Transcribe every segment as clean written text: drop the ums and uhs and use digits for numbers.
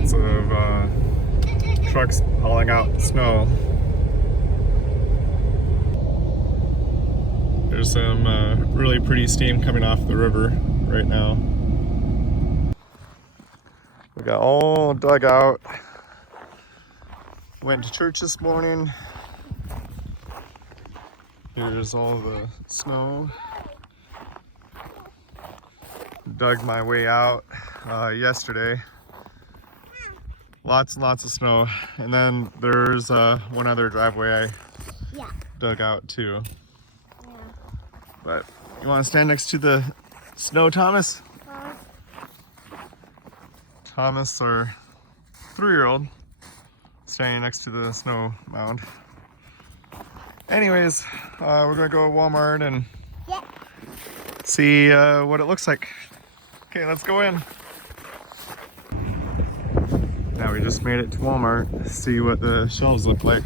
lots of trucks hauling out snow. There's some really pretty steam coming off the river right now. We got all dug out. Went to church this morning. Here's all the snow. Dug my way out yesterday. Lots and lots of snow. And then there's one other driveway I dug out too. Yeah. But you want to stand next to the snow, Thomas? Thomas, our 3-year-old, standing next to the snow mound. Anyways, we're gonna go to Walmart and see what it looks like. Okay, let's go in. Now we just made it to Walmart to see what the shelves look like.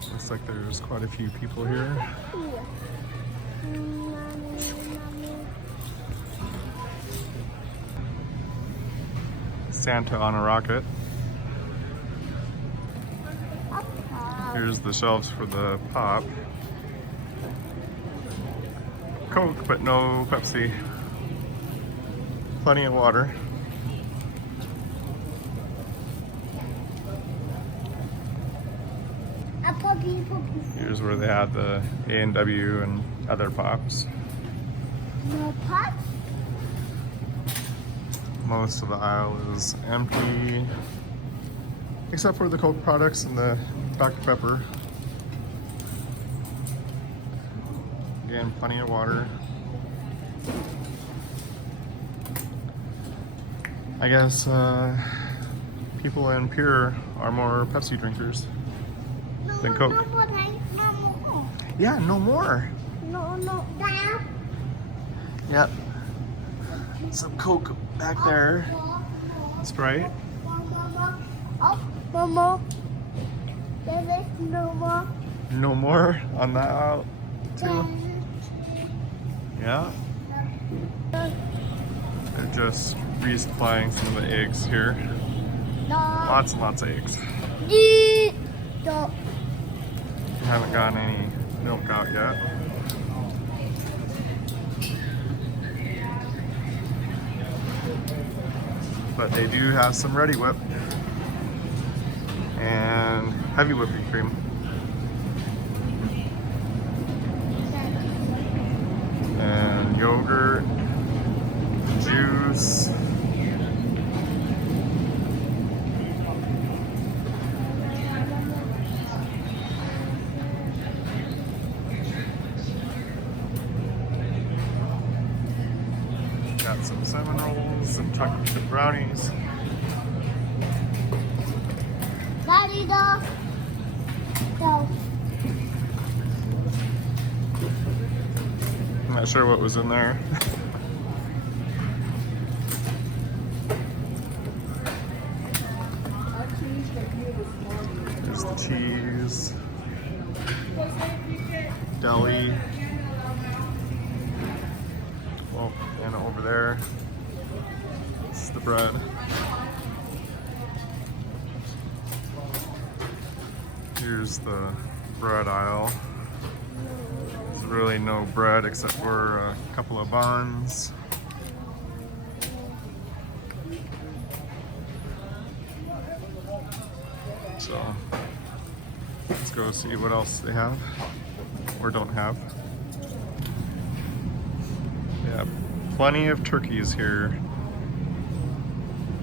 Looks like there's quite a few people here. Santa on a rocket. Here's the shelves for the pop. Coke, but no Pepsi. Plenty of water. Here's where they have the A&W and other pops. No pops? Most of the aisle is empty, except for the Coke products and the Dr. Pepper. Again, plenty of water. I guess people in Pure are more Pepsi drinkers than Coke. No more. Yeah, no more. No, Dad. Yep. Some Coke back there. Sprite. Oh, Mama. There is no more. No more on that aisle too. Yeah. They're just resupplying some of the eggs here. No. Lots and lots of eggs. No. Haven't gotten any milk out yet. But they do have some Ready Whip and heavy whipping cream. And yogurt, juice. Got some cinnamon rolls, some chocolate chip brownies. Daddy, go. I'm not sure what was in there. There's the cheese, deli. Well, and over there, it's the bread. Here's the bread aisle. There's really no bread except for a couple of buns. So let's go see what else they have or don't have. Yeah, plenty of turkeys here.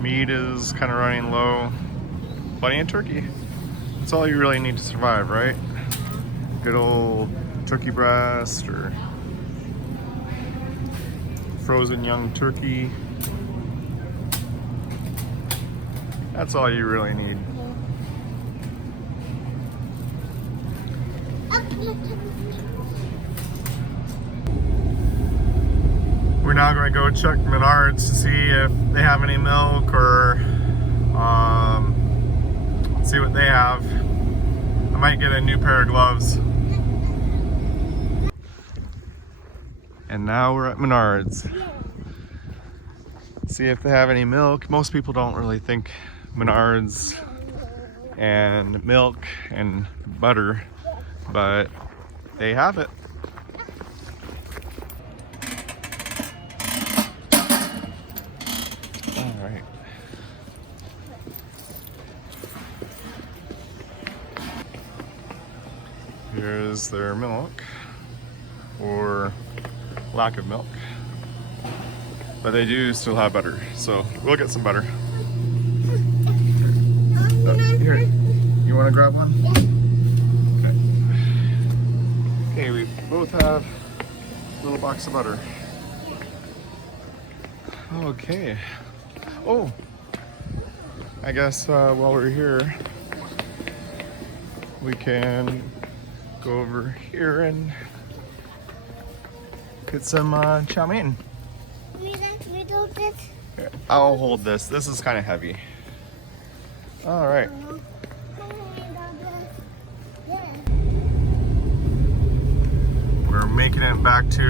Meat is kind of running low. Plenty of turkey. That's all you really need to survive, right? Good old turkey breast or frozen young turkey. That's all you really need. We're now going to go check Menards to see if they have any milk or see what they have. I might get a new pair of gloves. And now we're at Menards. Yeah. See if they have any milk. Most people don't really think Menards and milk and butter, but they have it. All right. Here's their milk, or lack of milk. But they do still have butter, so we'll get some butter. Here, you want to grab one? Okay. Okay, we both have a little box of butter. Okay. Oh, I guess while we're here, we can go over here and get some chow mein. Here, I'll hold this. This is kind of heavy. All right. We're making it back to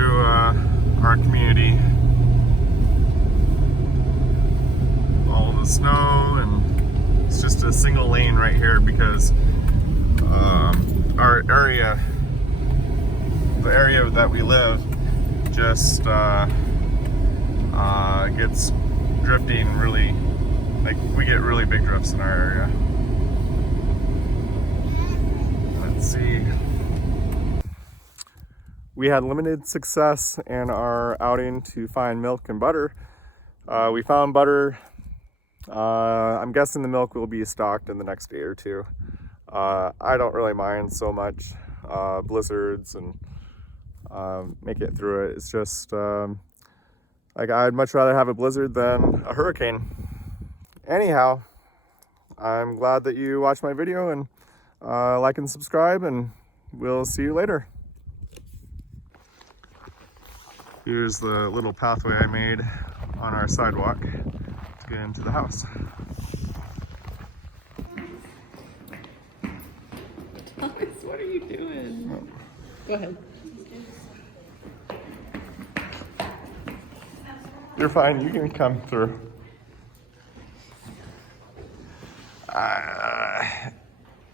our community. All the snow, and it's just a single lane right here because our area, the area that we live, just gets drifting really, like we get really big drifts in our area. Let's see. We had limited success in our outing to find milk and butter. We found butter. I'm guessing the milk will be stocked in the next day or two. I don't really mind so much blizzards and make it through it. It's just like I'd much rather have a blizzard than a hurricane. Anyhow, I'm glad that you watched my video, and like and subscribe, and we'll see you later. Here's the little pathway I made on our sidewalk to get into the house. Thomas, what are you doing? Oh. Go ahead. You're fine, you can come through.